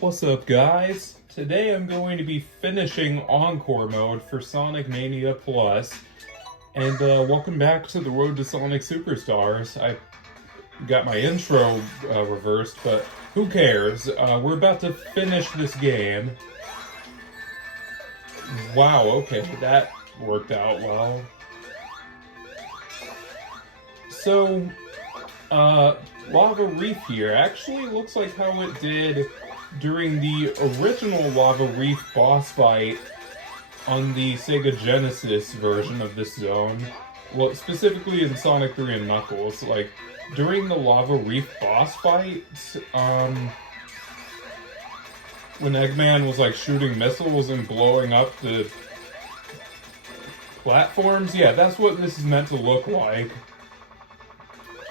What's up, guys? Today I'm going to be finishing Encore mode for Sonic Mania Plus, and welcome back to the Road to Sonic Superstars. I got my intro reversed, but who cares? We're about to finish this game. Wow, okay, that worked out well. So, Lava Reef here actually looks like how it did during the original Lava Reef boss fight on the Sega Genesis version of this zone. Well, specifically in Sonic 3 and Knuckles. Like, during the Lava Reef boss fight, when Eggman was like shooting missiles and blowing up the platforms, yeah, that's what this is meant to look like.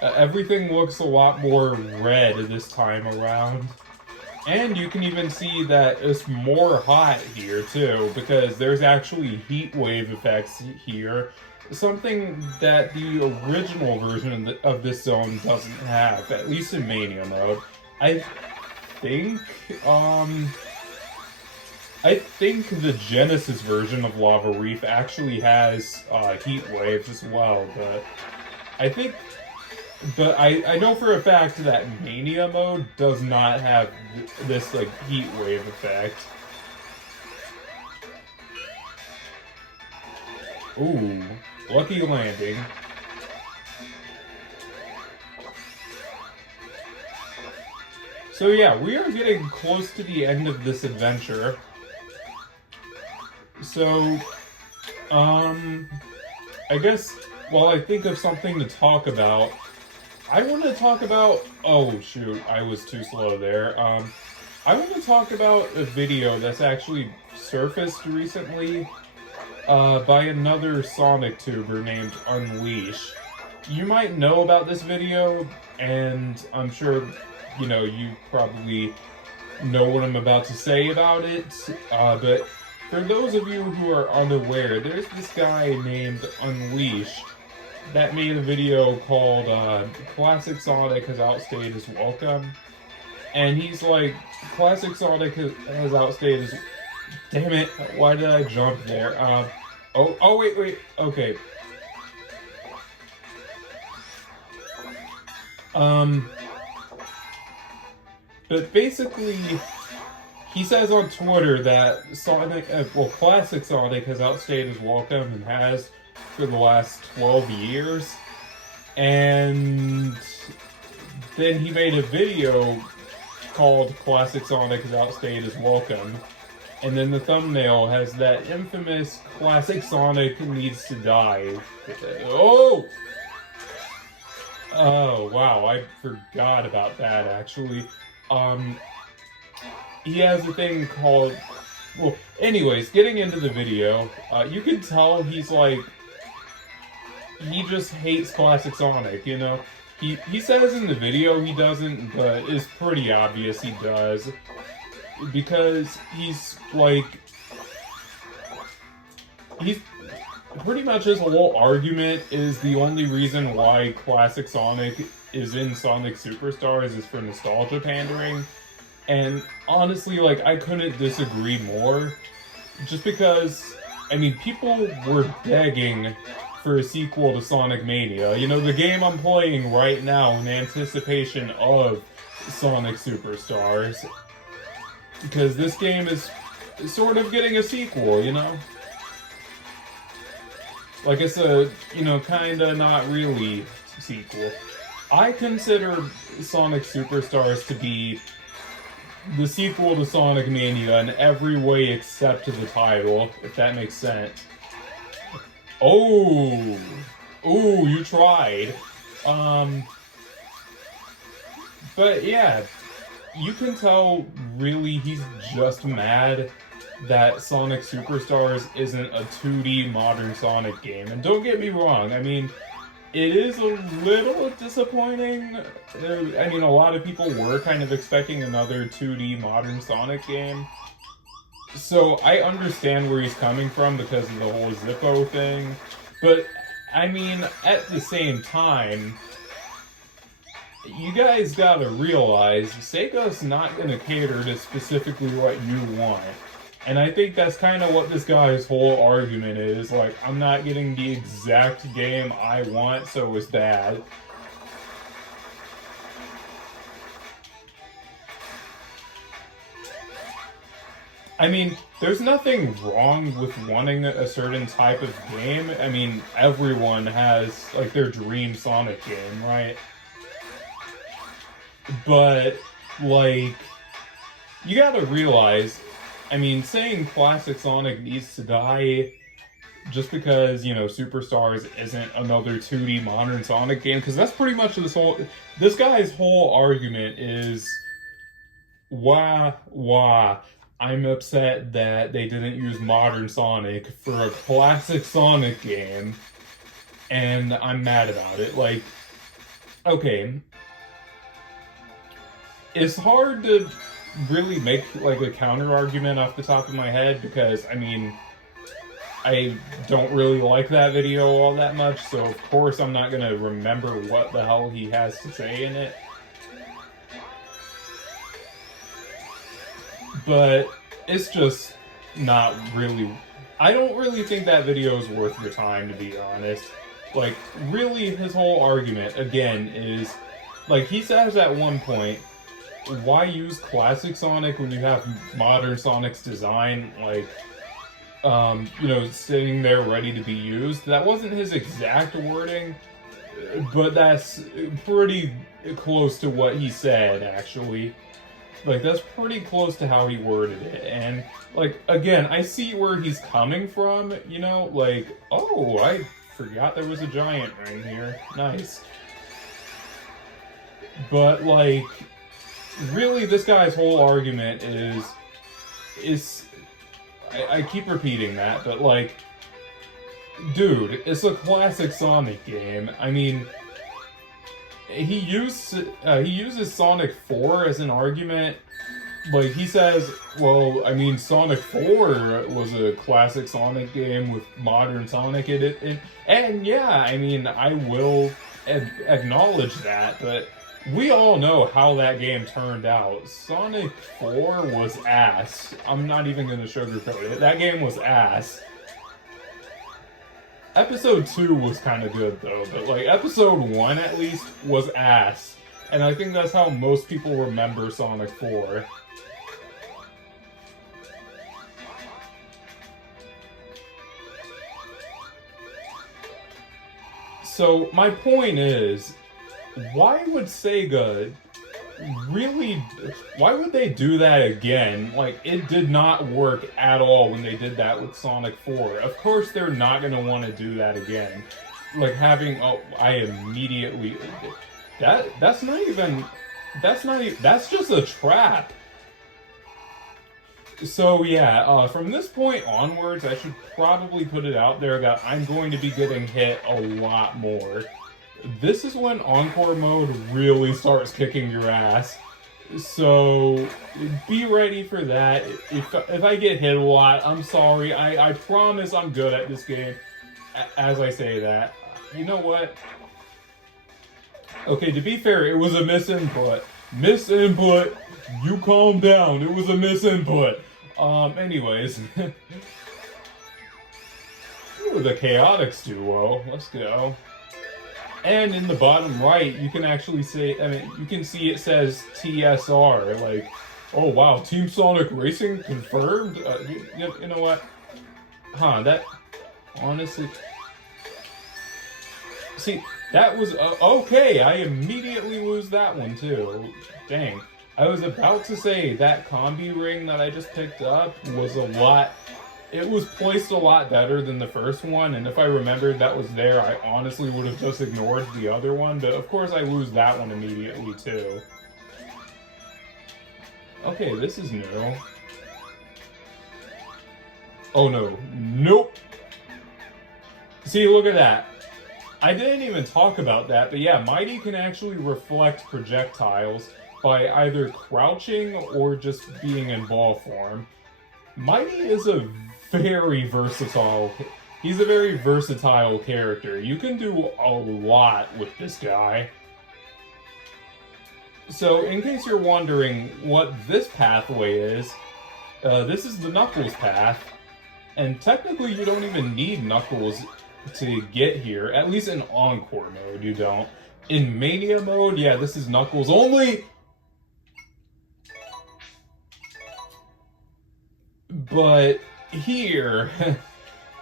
Everything looks a lot more red this time around. And you can even see that it's more hot here too, because there's actually heat wave effects here. Something that the original version of this zone doesn't have, at least in Mania mode. I think the Genesis version of Lava Reef actually has heat waves as well, but I know for a fact that Mania mode does not have this, like, heat wave effect. Ooh, lucky landing. So yeah, we are getting close to the end of this adventure. So, I guess while I think of something to talk about, I want to talk about... Oh, shoot. I was too slow there. I want to talk about a video that's actually surfaced recently by another Sonic tuber named Unleash. You might know about this video, and I'm sure, you probably know what I'm about to say about it. But for those of you who are unaware, there's this guy named Unleash that made a video called Classic Sonic Has Outstayed His Welcome. And he's like, Classic Sonic has outstayed his... Damn it, why did I jump there? Wait, okay. But basically, he says on Twitter that Classic Sonic has outstayed his welcome and has for the last 12 years, and then he made a video called Classic Sonic Has Outstayed His Welcome, and then the thumbnail has that infamous Classic Sonic Needs to Die. Oh wow, I forgot about that actually. He has a thing called... Well, anyways, getting into the video, you can tell he's like... He just hates Classic Sonic, He says in the video he doesn't, but it's pretty obvious he does. Because he's like... He's... Pretty much his whole argument is the only reason why Classic Sonic is in Sonic Superstars is for nostalgia pandering. And honestly, like, I couldn't disagree more. Just because, people were begging for a sequel to Sonic Mania. The game I'm playing right now in anticipation of Sonic Superstars. Because this game is sort of getting a sequel, Like it's a, kinda not really sequel. I consider Sonic Superstars to be the sequel to Sonic Mania in every way except the title, if that makes sense. Oh! Ooh, you tried. But yeah, you can tell really he's just mad that Sonic Superstars isn't a 2D modern Sonic game. And don't get me wrong, it is a little disappointing. A lot of people were kind of expecting another 2D modern Sonic game. So I understand where he's coming from because of the whole Zippo thing. But, at the same time, you guys gotta realize Sega's not gonna cater to specifically what you want. And I think that's kind of what this guy's whole argument is. Like, I'm not getting the exact game I want, so it's bad. I mean, there's nothing wrong with wanting a certain type of game. I mean, everyone has, like, their dream Sonic game, right? But, like, you gotta realize, I mean, saying classic Sonic needs to die just because, you know, Superstars isn't another 2D modern Sonic game, because that's pretty much this guy's whole argument is, why, I'm upset that they didn't use modern Sonic for a classic Sonic game, and I'm mad about it. Like, okay, it's hard to really make, like, a counter argument off the top of my head, because, I mean, I don't really like that video all that much, so of course I'm not gonna remember what the hell he has to say in it. But it's just not really... I don't really think that video is worth your time, to be honest. Like, really, his whole argument, again, is... Like, he says at one point, why use classic Sonic when you have modern Sonic's design, like, you know, sitting there ready to be used? That wasn't his exact wording, but that's pretty close to what he said, actually. Like, that's pretty close to how he worded it. And, like, again, I see where he's coming from, you know? Like, oh, I forgot there was a giant right here. Nice. But, like, really, this guy's whole argument is I keep repeating that, but, like, dude, it's a classic Sonic game. I mean, he uses Sonic 4 as an argument. Like, he says, well, I mean, Sonic 4 was a classic Sonic game with modern Sonic in it. And yeah, I mean, I will acknowledge that, but we all know how that game turned out. Sonic 4 was ass. I'm not even going to sugarcoat it. That game was ass. Episode 2 was kind of good, though, but, like, Episode 1, at least, was ass. And I think that's how most people remember Sonic 4. So, my point is, why would Sega really... Why would they do that again? Like, it did not work at all when they did that with Sonic 4. Of course they're not going to want to do that again. Like, having... Oh, I immediately... That's just a trap. So, yeah, from this point onwards, I should probably put it out there that I'm going to be getting hit a lot more. This is when Encore mode really starts kicking your ass. So, be ready for that. If I get hit a lot, I'm sorry. I promise I'm good at this game. As I say that. You know what? Okay, to be fair, it was a misinput. Misinput! You calm down. It was a misinput. Anyways. Ooh, the Chaotix duo. Let's go. And in the bottom right, you can actually say, I mean, you can see it says TSR, like, oh wow, Team Sonic Racing confirmed? You know what? Huh, that, honestly, see, that was, okay, I immediately lose that one too. Dang. I was about to say that combi ring that I just picked up was a lot... It was placed a lot better than the first one, and if I remembered that was there, I honestly would have just ignored the other one, but of course I lose that one immediately too. Okay, this is new. Oh no. Nope! See, look at that. I didn't even talk about that, but yeah, Mighty can actually reflect projectiles by either crouching or just being in ball form. Mighty is a very versatile... He's a very versatile character. You can do a lot with this guy. So, in case you're wondering what this pathway is, this is the Knuckles path. And technically, you don't even need Knuckles to get here. At least in Encore mode, you don't. In Mania mode, yeah, this is Knuckles only. But here,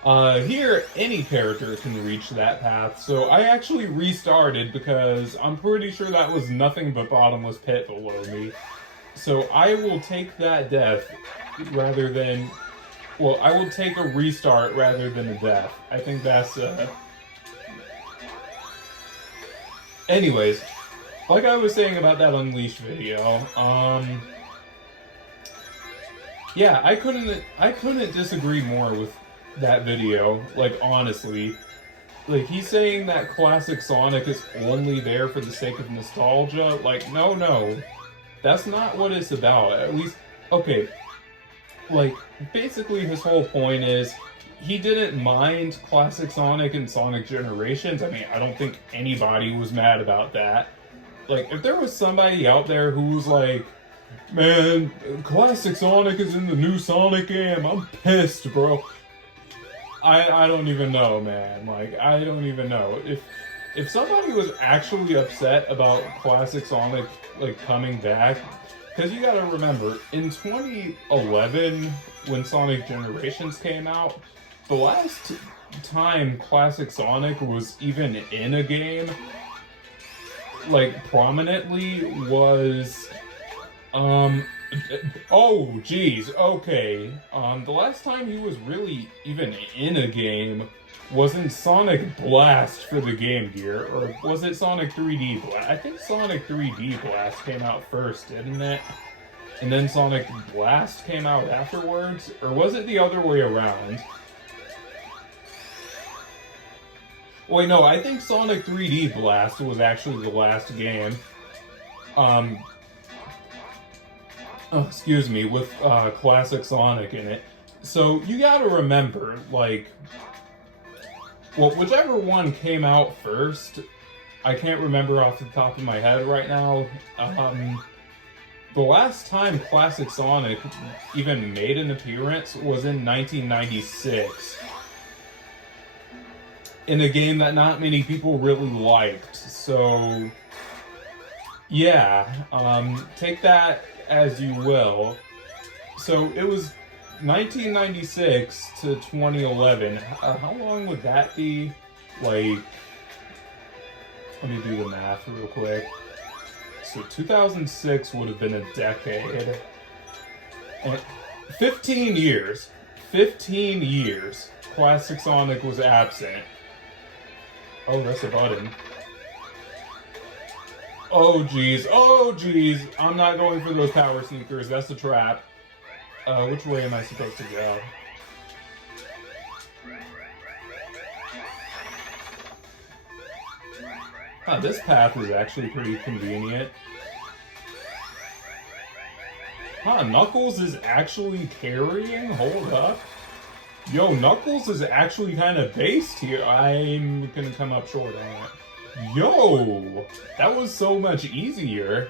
here any character can reach that path. So I actually restarted because I'm pretty sure that was nothing but bottomless pit below me. So I will take that death rather than, well, I will take a restart rather than a death. I think that's, anyways, like I was saying about that Unleashed video, yeah, I couldn't disagree more with that video, like, honestly. Like, he's saying that classic Sonic is only there for the sake of nostalgia. Like, no. That's not what it's about. At least, okay, like, basically his whole point is he didn't mind classic Sonic and Sonic Generations. I mean, I don't think anybody was mad about that. Like, if there was somebody out there who was like, man, classic Sonic is in the new Sonic game, I'm pissed, bro. I don't even know, man. Like, I don't even know. If somebody was actually upset about classic Sonic, like, coming back, because you gotta remember, in 2011, when Sonic Generations came out, the last time classic Sonic was even in a game, like, prominently, was, oh, geez, okay. The last time he was really even in a game was in Sonic Blast for the Game Gear, or was it Sonic 3D Blast? I think Sonic 3D Blast came out first, didn't it? And then Sonic Blast came out afterwards? Or was it the other way around? Wait, no, I think Sonic 3D Blast was actually the last game. Excuse me, with classic Sonic in it. So you gotta remember, like, well, whichever one came out first, I can't remember off the top of my head right now. The last time classic Sonic even made an appearance was in 1996. In a game that not many people really liked. So, yeah, take that as you will. So it was 1996 to 2011. How long would that be? Like, let me do the math real quick. So 2006 would have been a decade. And 15 years. 15 years. Classic Sonic was absent. Oh, that's a button. Oh, geez. Oh, geez. I'm not going for those power sneakers. That's a trap. Which way am I supposed to go? Huh, this path is actually pretty convenient. Huh, Knuckles is actually carrying? Hold up. Yo, Knuckles is actually kind of based here. I'm gonna come up short on it. Yo! That was so much easier.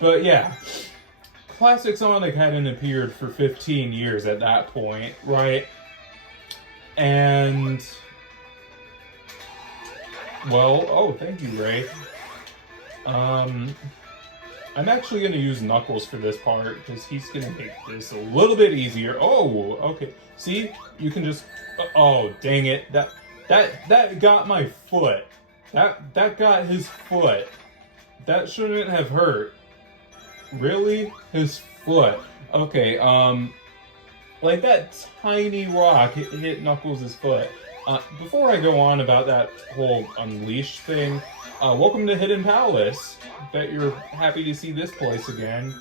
But yeah. Classic Sonic hadn't appeared for 15 years at that point, right? And... well, oh, thank you, Ray. I'm actually going to use Knuckles for this part, because he's going to make this a little bit easier. Oh, okay. See? You can just... oh, dang it. That got my foot. That got his foot. That shouldn't have hurt. Really? His foot. Okay, like that tiny rock hit Knuckles' foot. Before I go on about that whole Unleashed thing, welcome to Hidden Palace. Bet you're happy to see this place again.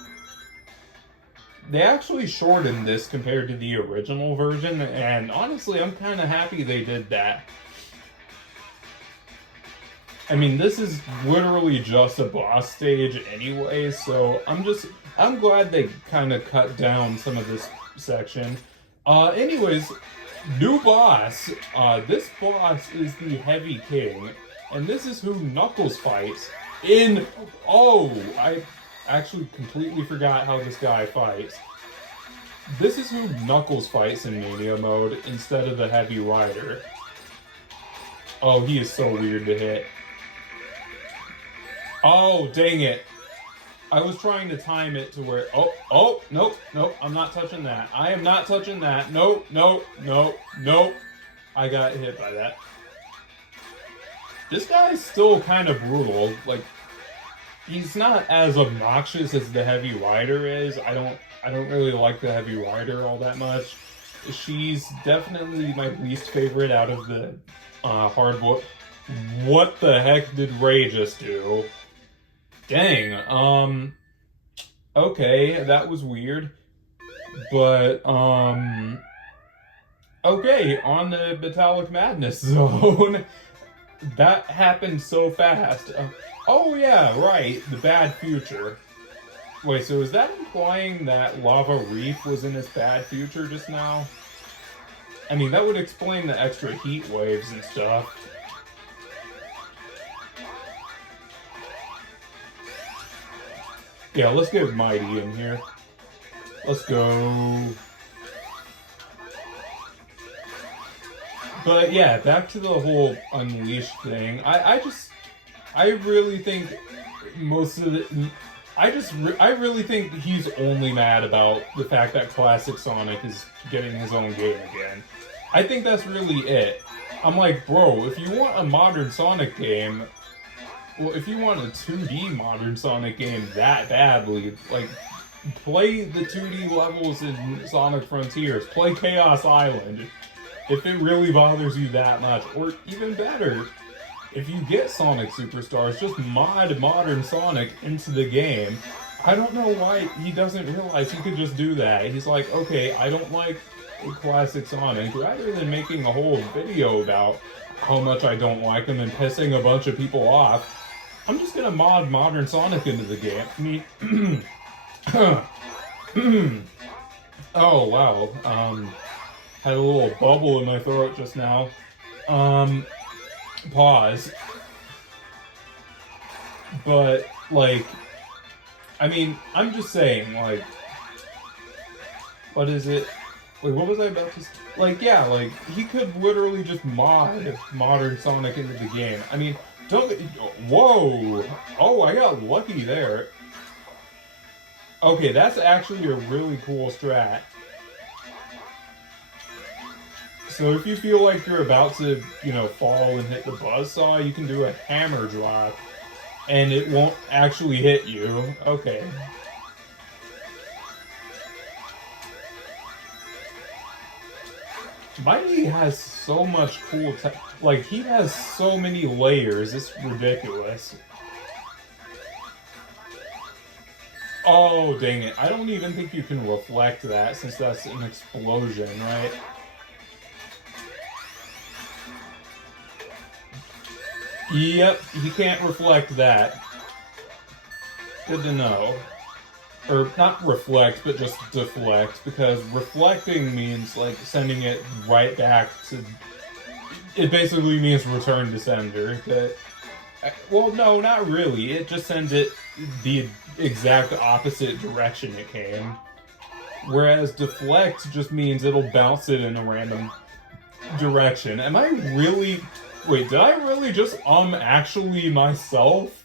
They actually shortened this compared to the original version, and honestly, I'm kind of happy they did that. I mean, this is literally just a boss stage anyway, so I'm glad they kind of cut down some of this section. Anyways, new boss. This boss is the Heavy King, and this is who Knuckles fights. in... Oh, I actually completely forgot how this guy fights. This is who Knuckles fights in Mania mode instead of the Heavy Rider. Oh, he is so weird to hit. Oh, dang it. I was trying to time it to where... Oh, nope, I'm not touching that. I am not touching that. Nope. I got hit by that. This guy's still kind of brutal. Like, he's not as obnoxious as the Heavy Rider is. I don't really like the Heavy Rider all that much. She's definitely my least favorite out of the hardboiled. What the heck did Ray just do? Dang. Okay, that was weird. But okay, on the Metallic Madness zone. That happened so fast. Oh yeah, right, the bad future. Wait, so is that implying that Lava Reef was in his bad future just now? I mean, that would explain the extra heat waves and stuff. Yeah, let's get Mighty in here. Let's go. But yeah, back to the whole Unleashed thing. I really think most of the... I really think he's only mad about the fact that Classic Sonic is getting his own game again. I think that's really it. I'm like, bro, if you want a modern Sonic game, well, if you want a 2D modern Sonic game that badly, like, play the 2D levels in Sonic Frontiers, play Chaos Island, if it really bothers you that much. Or even better, if you get Sonic Superstars, just mod modern Sonic into the game. I don't know why he doesn't realize he could just do that. He's like, okay, I don't like Classic Sonic. Rather than making a whole video about how much I don't like him and pissing a bunch of people off, I'm just gonna mod modern Sonic into the game. I mean, oh wow, had a little bubble in my throat just now. Pause. But, like, I mean, I'm just saying, like, what is it? Wait, what was I about to say? Like, yeah, like, he could literally just mod modern Sonic into the game. I mean, don't... Whoa! Oh, I got lucky there. Okay, that's actually a really cool strat. So if you feel like you're about to, you know, fall and hit the buzzsaw, you can do a hammer drop, and it won't actually hit you. Okay. Mighty has so much cool like, he has so many layers, it's ridiculous. Oh, dang it. I don't even think you can reflect that, since that's an explosion, right? Yep, he can't reflect that. Good to know. Or, not reflect, but just deflect, because reflecting means, like, sending it right back to... It basically means return to sender, but... Well, no, not really. It just sends it the exact opposite direction it came. Whereas deflect just means it'll bounce it in a random direction. Am I really... Wait, did I really just, actually myself?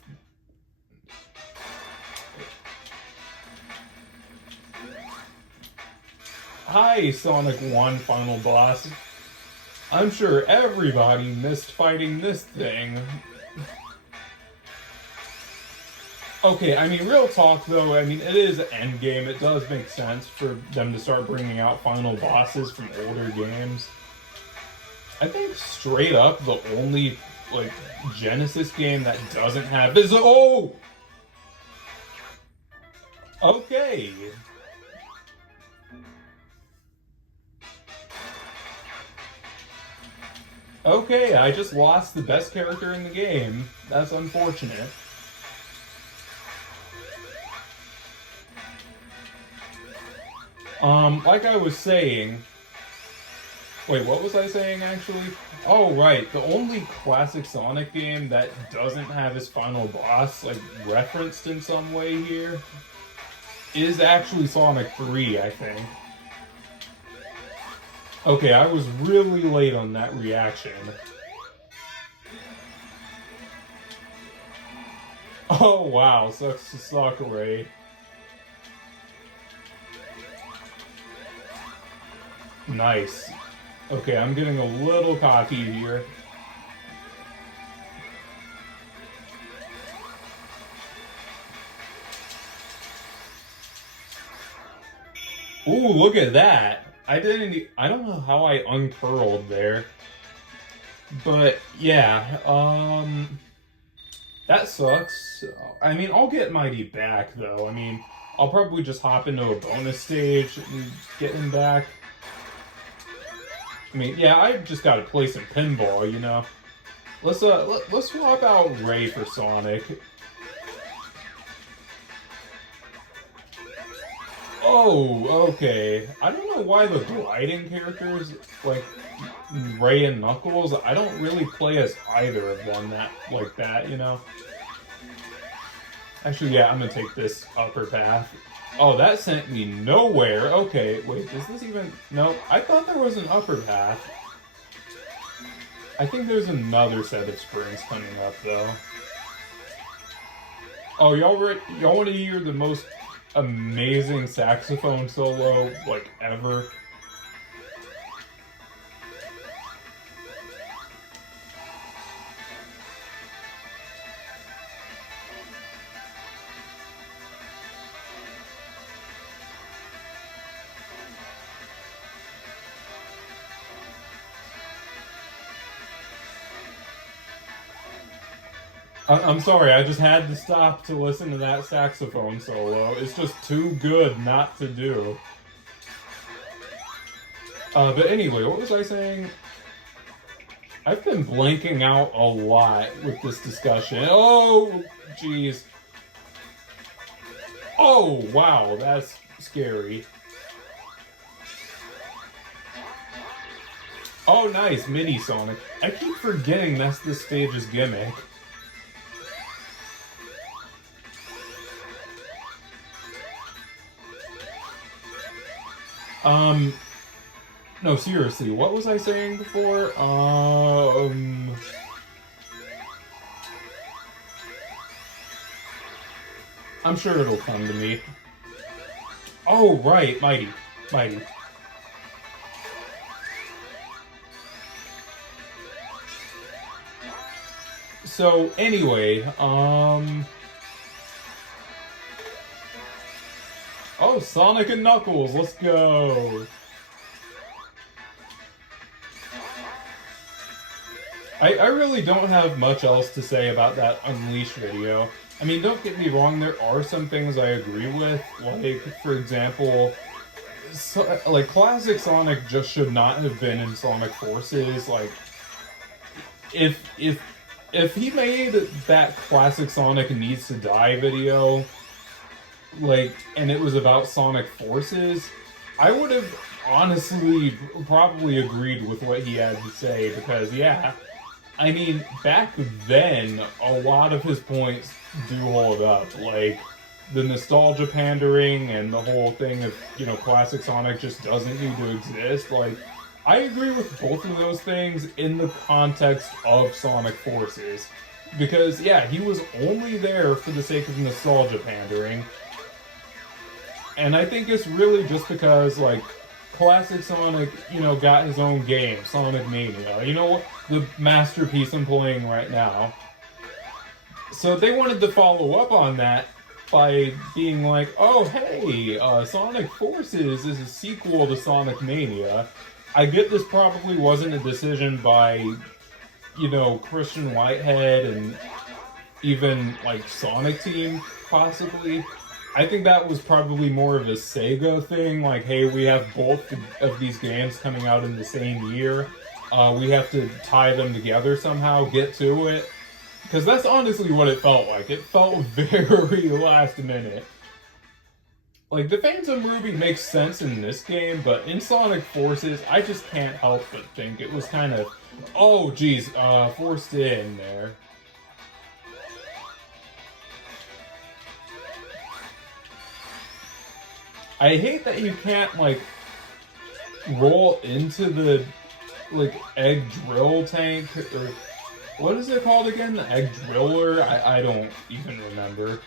Hi, Sonic 1 final boss. I'm sure everybody missed fighting this thing. Okay, I mean, real talk though, I mean, it is endgame. It does make sense for them to start bringing out final bosses from older games. I think straight up the only, like, Genesis game that doesn't have this. Oh! Okay. Okay, I just lost the best character in the game. That's unfortunate. Like I was saying, Wait, what was I saying actually? Oh, right. The only classic Sonic game that doesn't have his final boss, like, referenced in some way here is actually Sonic 3, I think. Okay, I was really late on that reaction. Oh, wow. Sucks to suck, Ray. Nice. Okay, I'm getting a little cocky here. Ooh, look at that. I don't know how I uncurled there. But yeah, that sucks. I mean, I'll get Mighty back though. I mean, I'll probably just hop into a bonus stage and get him back. I mean, yeah, I just gotta play some pinball, you know. Let's swap out Ray for Sonic. Oh, okay. I don't know why the gliding characters, like Ray and Knuckles, I don't really play as either of them like that, you know? Actually, yeah, I'm gonna take this upper path. Oh, that sent me nowhere. Okay, wait, does this even... No, I thought there was an upper path. I think there's another set of springs coming up, though. Oh, y'all want to hear the most amazing saxophone solo, like, ever? I'm sorry, I just had to stop to listen to that saxophone solo. It's just too good not to do. But anyway, what was I saying? I've been blanking out a lot with this discussion. Oh, jeez. Oh, wow, that's scary. Oh, nice, Mini Sonic. I keep forgetting that's this stage's gimmick. No, seriously, what was I saying before? I'm sure it'll come to me. Oh, right, Mighty. Mighty. So, anyway, Oh, Sonic and Knuckles, let's go! I really don't have much else to say about that Unleashed video. I mean, don't get me wrong, there are some things I agree with, like, for example, like, classic Sonic just should not have been in Sonic Forces. Like, if he made that classic Sonic Needs to Die video, like, and it was about Sonic Forces, I would have honestly probably agreed with what he had to say, because, yeah, I mean, back then, a lot of his points do hold up. Like, the nostalgia pandering and the whole thing of, you know, classic Sonic just doesn't need to exist. Like, I agree with both of those things in the context of Sonic Forces. Because, yeah, he was only there for the sake of nostalgia pandering. And I think it's really just because, like, classic Sonic, you know, got his own game, Sonic Mania. You know, the masterpiece I'm playing right now. So they wanted to follow up on that by being like, oh, hey, Sonic Forces is a sequel to Sonic Mania. I get this probably wasn't a decision by, you know, Christian Whitehead and even, like, Sonic Team, possibly. I think that was probably more of a Sega thing, like, hey, we have both of these games coming out in the same year. We have to tie them together somehow, get to it. Because that's honestly what it felt like. It felt very last minute. Like, the Phantom Ruby makes sense in this game, but in Sonic Forces, I just can't help but think it was kind of, oh geez, forced in there. I hate that you can't, like, roll into the, like, egg drill tank, or what is it called again? The egg driller? I don't even remember.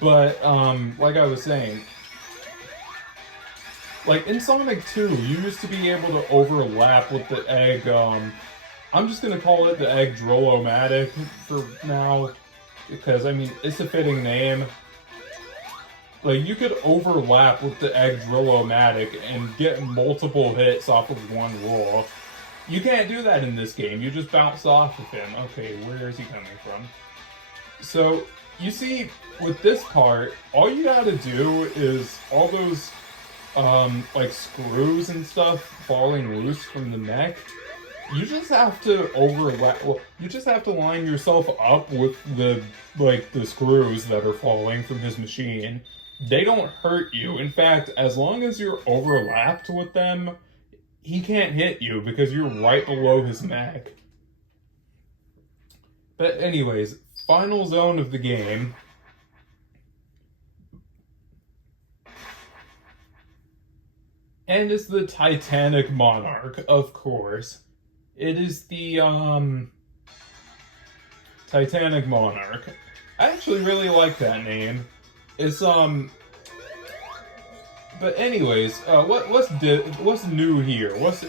But, like I was saying, like, in Sonic 2, you used to be able to overlap with the egg, I'm just gonna call it the egg drill-o-matic for now, because, I mean, it's a fitting name. Like, you could overlap with the egg drill-o-matic and get multiple hits off of one roll. You can't do that in this game, you just bounce off of him. Okay, where is he coming from? So, you see, with this part, all you gotta do is all those, like, screws and stuff falling loose from the neck, you just have to overlap, well, you just have to line yourself up with the, like, the screws that are falling from his machine. They don't hurt you. In fact, as long as you're overlapped with them, he can't hit you because you're right below his neck. But anyways, final zone of the game. And it's the Titanic Monarch, of course. It is the, Titanic Monarch. I actually really like that name. It's, but anyways, what's new here? What's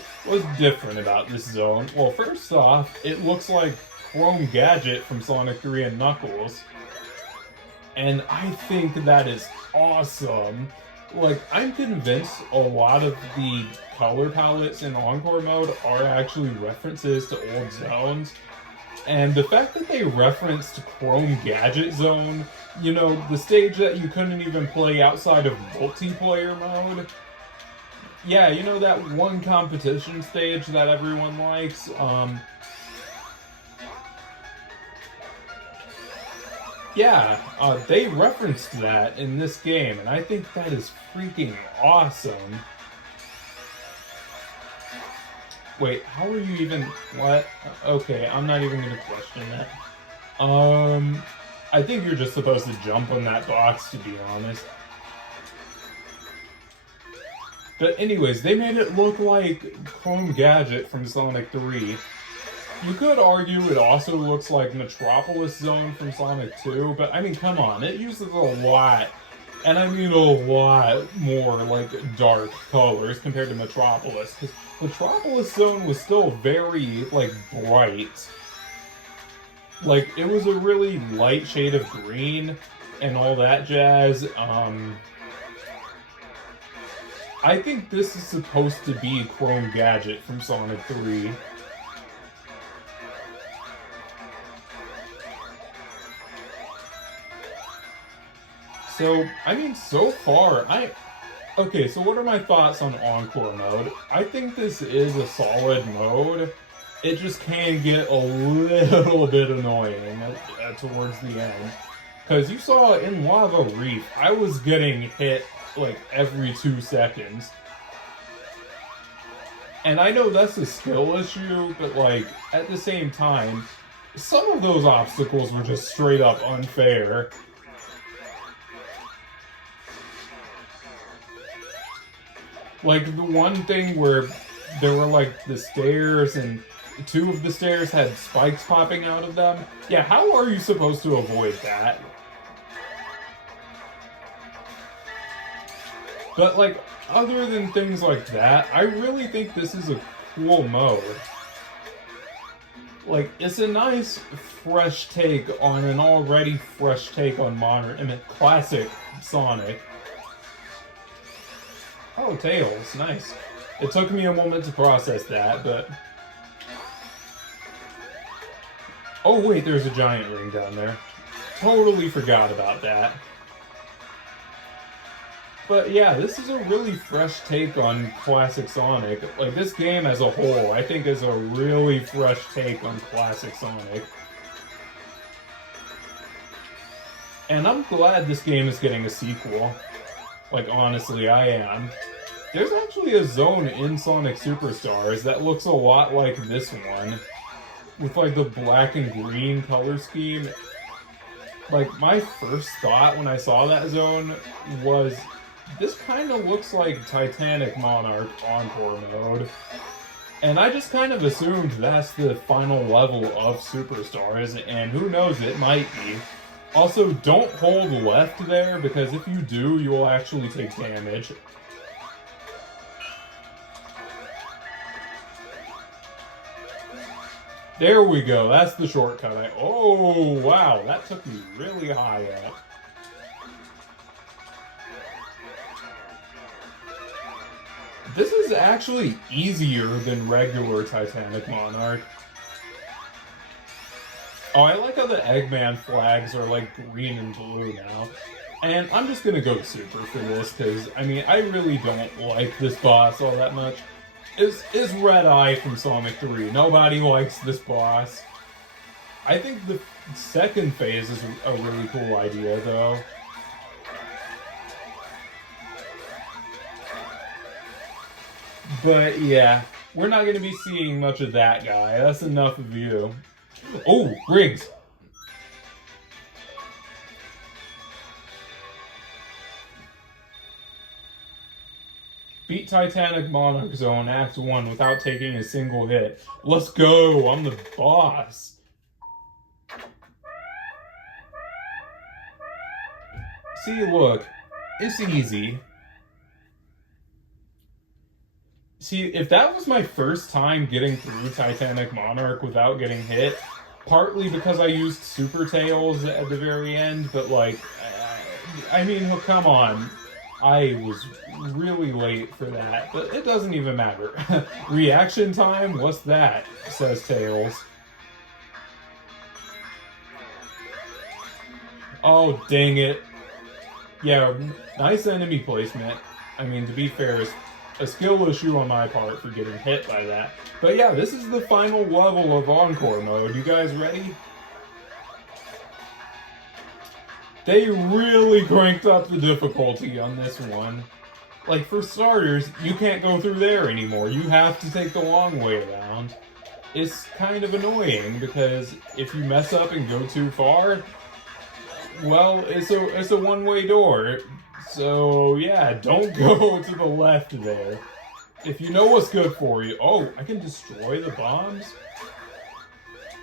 different about this zone? Well, first off, it looks like Chrome Gadget from Sonic 3 and Knuckles. And I think that is awesome. Like, I'm convinced a lot of the color palettes in Encore mode are actually references to old zones. And the fact that they referenced Chrome Gadget Zone, you know, the stage that you couldn't even play outside of multiplayer mode. Yeah, you know that one competition stage that everyone likes? Yeah, they referenced that in this game, and I think that is freaking awesome. Wait, how are you even... what? Okay, I'm not even gonna question that. I think you're just supposed to jump on that box, to be honest. But anyways, they made it look like Chrome Gadget from Sonic 3. You could argue it also looks like Metropolis Zone from Sonic 2, but I mean, come on, it uses a lot, and I mean a lot more, like, dark colors compared to Metropolis, because Metropolis Zone was still very, like, bright. Like, it was a really light shade of green and all that jazz. I think this is supposed to be Chrome Gadget from Sonic 3. So, I mean, so far, okay, so what are my thoughts on Encore mode? I think this is a solid mode. It just can get a little bit annoying towards the end. Because you saw in Lava Reef, I was getting hit, like, every 2 seconds. And I know that's a skill issue, but, like, at the same time, some of those obstacles were just straight up unfair. Like, the one thing where there were, like, the stairs, and 2 of the stairs had spikes popping out of them. Yeah, how are you supposed to avoid that? But, like, other than things like that, I really think this is a cool mode. Like, it's a nice, fresh take on an already fresh take on classic Sonic. Oh, Tails, nice. It took me a moment to process that, but... oh wait, there's a giant ring down there. Totally forgot about that. But yeah, this is a really fresh take on classic Sonic. Like, this game as a whole, I think is a really fresh take on classic Sonic. And I'm glad this game is getting a sequel. Like, honestly, I am. There's actually a zone in Sonic Superstars that looks a lot like this one. With, like, the black and green color scheme. Like, my first thought when I saw that zone was, this kind of looks like Titanic Monarch Encore mode. And I just kind of assumed that's the final level of Superstars, and who knows, it might be. Also, don't hold left there, because if you do, you'll actually take damage. There we go, that's the shortcut. Oh, wow, that took me really high up. This is actually easier than regular Titanic Monarch. Oh, I like how the Eggman flags are like green and blue now. And I'm just gonna go Super for this, because, I mean, I really don't like this boss all that much. Is Red Eye from Sonic 3. Nobody likes this boss. I think the second phase is a really cool idea, though. But yeah, we're not going to be seeing much of that guy. That's enough of you. Oh, rings! Beat Titanic Monarch Zone Act 1 without taking a single hit. Let's go! I'm the boss! See, look. It's easy. See, if that was my first time getting through Titanic Monarch without getting hit, partly because I used Super Tails at the very end, but like, I mean, well, come on. I was really late for that, but it doesn't even matter. Reaction time? What's that? Says Tails. Oh, dang it. Yeah, nice enemy placement. I mean, to be fair, it's a skill issue on my part for getting hit by that. But yeah, this is the final level of Encore mode. You guys ready? They really cranked up the difficulty on this one. Like, for starters, you can't go through there anymore. You have to take the long way around. It's kind of annoying, because if you mess up and go too far, well, it's a one-way door. So, yeah, don't go to the left there. If you know what's good for you... Oh, I can destroy the bombs?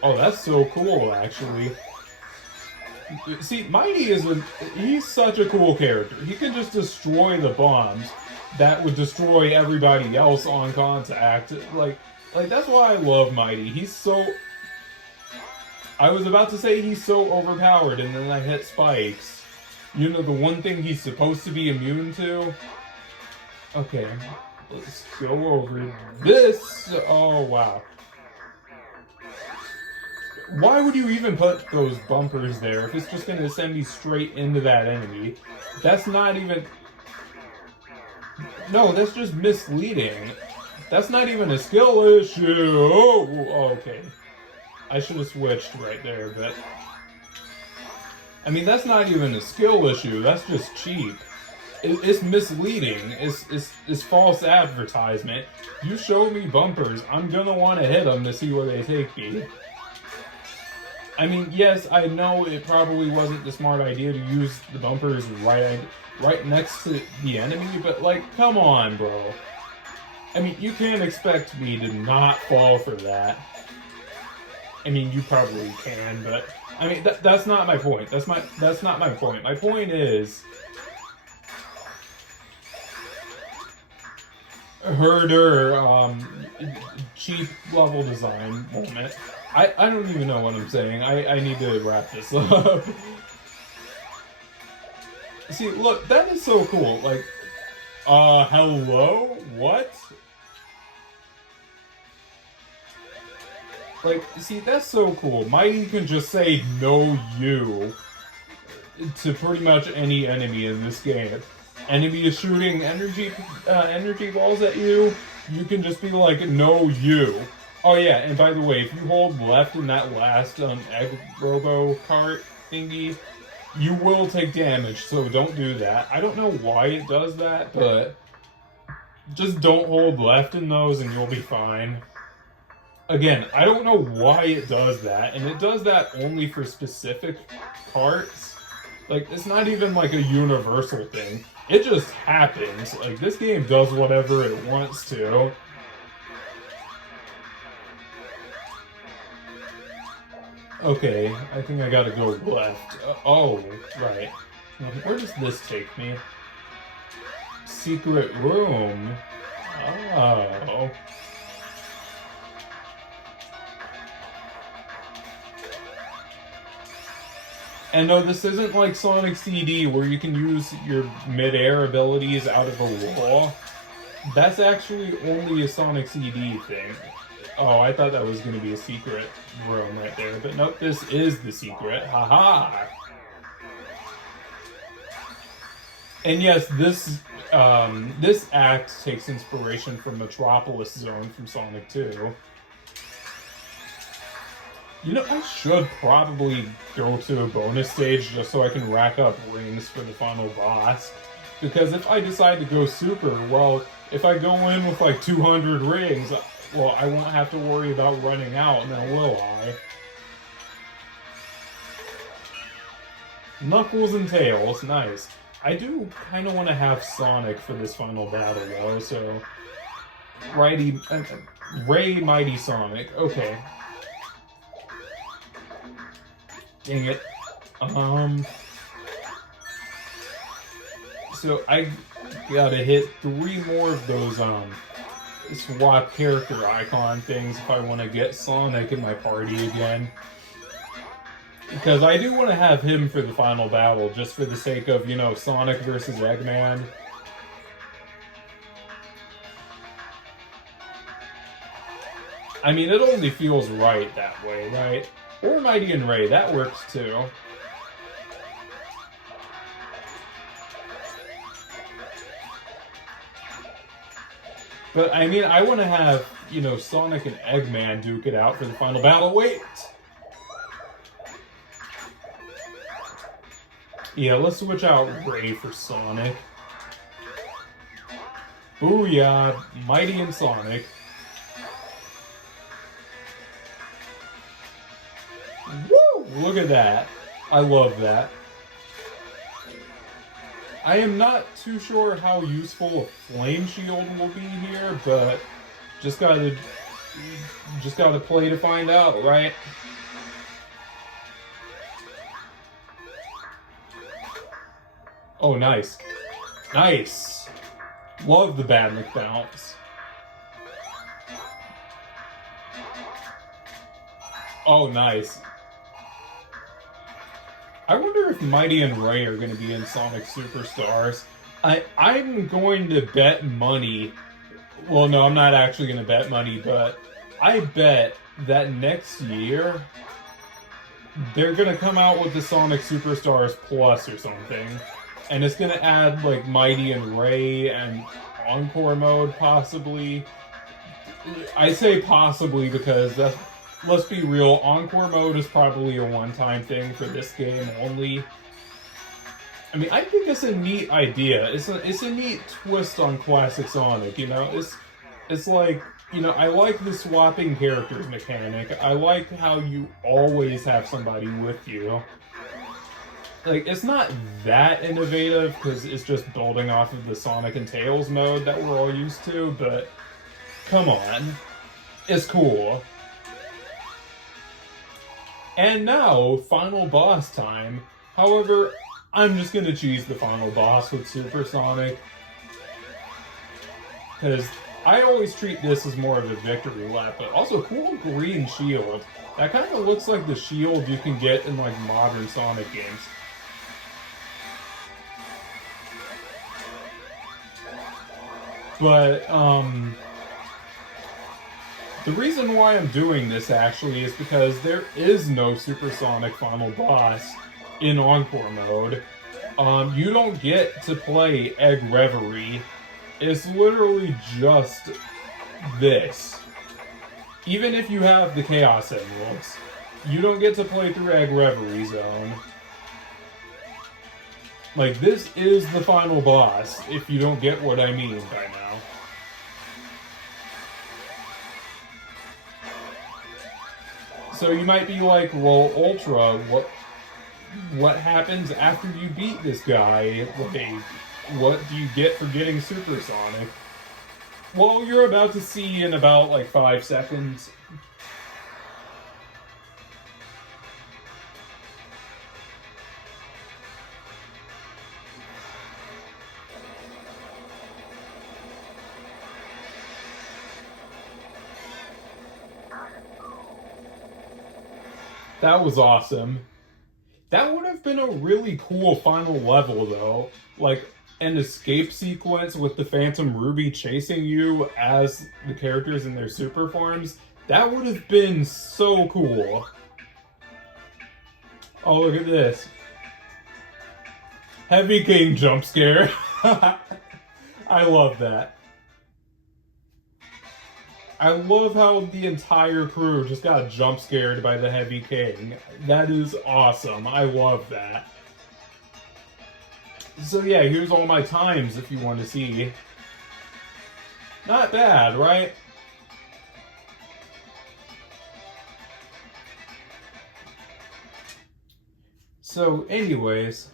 Oh, that's so cool, actually. See, Mighty he's such a cool character. He can just destroy the bombs that would destroy everybody else on contact. Like that's why I love Mighty. He's so... I was about to say he's so overpowered, and then I hit spikes. You know, the one thing he's supposed to be immune to? Okay, let's go over this. Oh, wow. Why would you even put those bumpers there if it's just going to send me straight into that enemy? That's not even... No, that's just misleading. That's not even a skill issue. Oh, okay. I should have switched right there, but... I mean, that's not even a skill issue. That's just cheap. It's misleading. It's false advertisement. You show me bumpers, I'm gonna want to hit them to see where they take me. I mean, yes, I know it probably wasn't the smart idea to use the bumpers right next to the enemy, but, like, come on, bro. I mean, you can't expect me to not fall for that. I mean, you probably can, but... I mean, that's not my point. That's not my point. My point is... Herder, cheap level design moment. I don't even know what I'm saying. I need to wrap this up. See, look, that is so cool. Like, hello? What? Like, see, that's so cool. Mighty can just say, no, you, to pretty much any enemy in this game. Enemy is shooting energy balls at you, you can just be like, no, you. Oh yeah, and by the way, if you hold left in that last Egg Robo cart thingy, you will take damage, so don't do that. I don't know why it does that, but just don't hold left in those and you'll be fine. Again, I don't know why it does that, and it does that only for specific parts. Like, it's not even like a universal thing. It just happens. Like, this game does whatever it wants to. Okay, I think I gotta go left. Oh, right. Where does this take me? Secret room. Oh. And no, this isn't like Sonic CD where you can use your mid-air abilities out of a wall. That's actually only a Sonic CD thing. Oh, I thought that was going to be a secret room right there, but nope, this is the secret. Haha! And yes, this act takes inspiration from Metropolis Zone from Sonic 2. You know, I should probably go to a bonus stage just so I can rack up rings for the final boss. Because if I decide to go super, well, if I go in with like 200 rings, well, I won't have to worry about running out, now will I? Knuckles and Tails, nice. I do kind of want to have Sonic for this final battle, though, so... Ray Mighty Sonic, okay. Dang it. So I gotta hit 3 more of those, swap character icon things if I want to get Sonic in my party again. Because I do want to have him for the final battle, just for the sake of, you know, Sonic versus Eggman. I mean, it only feels right that way, right? Or Mighty and Ray, that works too. But, I mean, I want to have, you know, Sonic and Eggman duke it out for the final battle. Wait! Yeah, let's switch out Ray for Sonic. Booyah! Mighty and Sonic. Woo! Look at that. I love that. I am not too sure how useful a flame shield will be here, but just gotta play to find out, right? Oh, nice. Nice! Love the Badnik bounce. Oh, nice. I wonder if Mighty and Ray are going to be in Sonic Superstars. I'm going to bet money. Well, no, I'm not actually going to bet money, but I bet that next year they're going to come out with the Sonic Superstars Plus or something. And it's going to add, like, Mighty and Ray and Encore mode, possibly. I say possibly because that's... Let's be real, Encore mode is probably a one-time thing for this game only. I mean, I think it's a neat idea. It's a neat twist on classic Sonic, you know? It's like, you know, I like the swapping characters mechanic. I like how you always have somebody with you. Like, it's not that innovative, because it's just building off of the Sonic and Tails mode that we're all used to, but come on. It's cool. And now, final boss time. However, I'm just gonna choose the final boss with Super Sonic. Because I always treat this as more of a victory lap, but also cool green shield. That kind of looks like the shield you can get in like modern Sonic games. But, the reason why I'm doing this, actually, is because there is no Supersonic final boss in Encore mode. You don't get to play Egg Reverie. It's literally just this. Even if you have the Chaos Emeralds, you don't get to play through Egg Reverie Zone. Like, this is the final boss, if you don't get what I mean by now. So you might be like, well, Ultra, what happens after you beat this guy? Like, what do you get for getting Supersonic? Well, you're about to see in about, like, 5 seconds. That was awesome. That would have been a really cool final level, though. Like, an escape sequence with the Phantom Ruby chasing you as the characters in their super forms. That would have been so cool. Oh, look at this. Heavy King jump scare. I love that. I love how the entire crew just got jump scared by the Heavy King. That is awesome. I love that. So yeah, here's all my times if you want to see. Not bad, right? So anyways,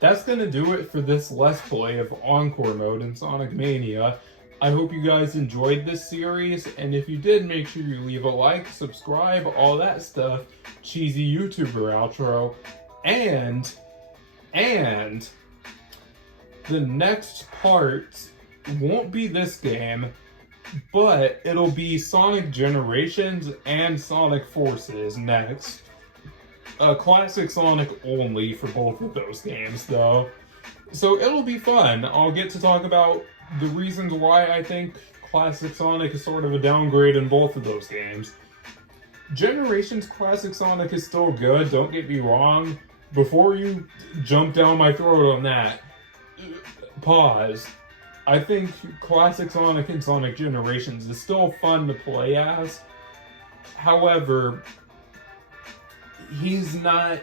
that's gonna do it for this Let's Play of Encore Mode in Sonic Mania. I hope you guys enjoyed this series, and if you did, make sure you leave a like, subscribe, all that stuff, cheesy YouTuber outro, and the next part won't be this game, but it'll be Sonic Generations and Sonic Forces next. Classic Sonic only for both of those games, though. So it'll be fun. I'll get to talk about the reasons why I think Classic Sonic is sort of a downgrade in both of those games. Generations Classic Sonic is still good, don't get me wrong. Before you jump down my throat on that, pause. I think Classic Sonic and Sonic Generations is still fun to play as. However, he's not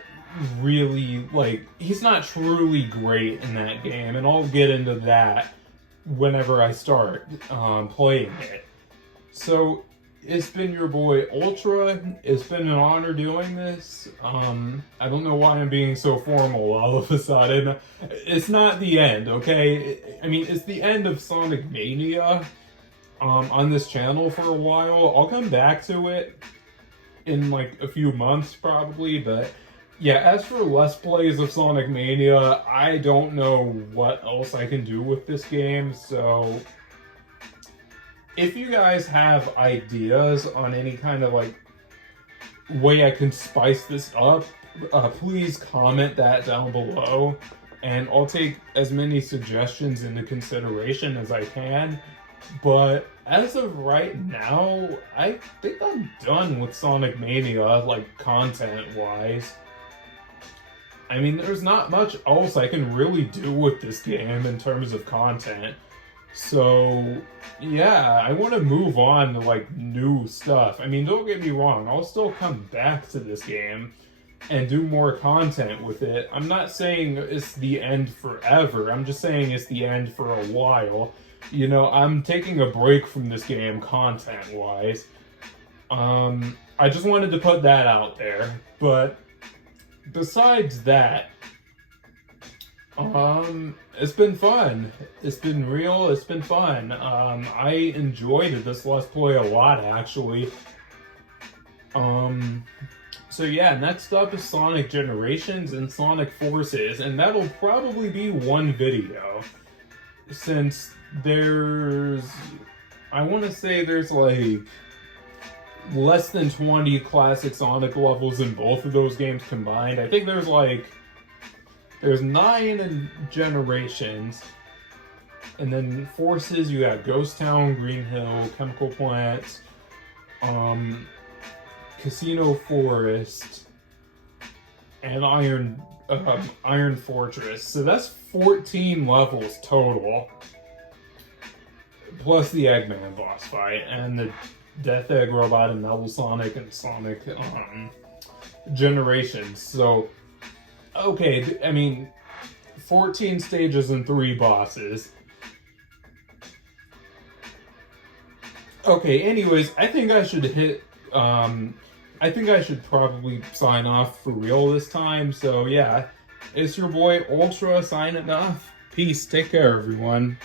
really, like, he's not truly great in that game, and I'll get into that whenever I start playing it. So, it's been your boy Ultra. It's been an honor doing this. I don't know why I'm being so formal all of a sudden. It's not the end, okay? I mean, it's the end of Sonic Mania on this channel for a while. I'll come back to it in like a few months probably, but yeah, as for Let's Plays of Sonic Mania, I don't know what else I can do with this game, so if you guys have ideas on any kind of like way I can spice this up, please comment that down below, and I'll take as many suggestions into consideration as I can. But as of right now, I think I'm done with Sonic Mania, like, content-wise. I mean, there's not much else I can really do with this game in terms of content. So, yeah, I want to move on to, like, new stuff. I mean, don't get me wrong, I'll still come back to this game and do more content with it. I'm not saying it's the end forever, I'm just saying it's the end for a while. You know, I'm taking a break from this game content-wise. I just wanted to put that out there. But besides that, it's been fun. It's been real. It's been fun. I enjoyed this Let's Play a lot, actually. So yeah, next up is Sonic Generations and Sonic Forces, and that'll probably be one video, since there's, I want to say there's like less than 20 classic Sonic levels in both of those games combined. I think there's 9 in Generations, and then Forces you have Ghost Town, Green Hill, Chemical Plant, Casino Forest, and Iron Fortress. So that's 14 levels total, plus the Eggman boss fight, and the Death Egg Robot and Metal Sonic and Sonic Generations. So, okay, I mean, 14 stages and 3 bosses. Okay, anyways, I think I should probably sign off for real this time. So yeah, it's your boy Ultra signing off. Peace. Take care, everyone.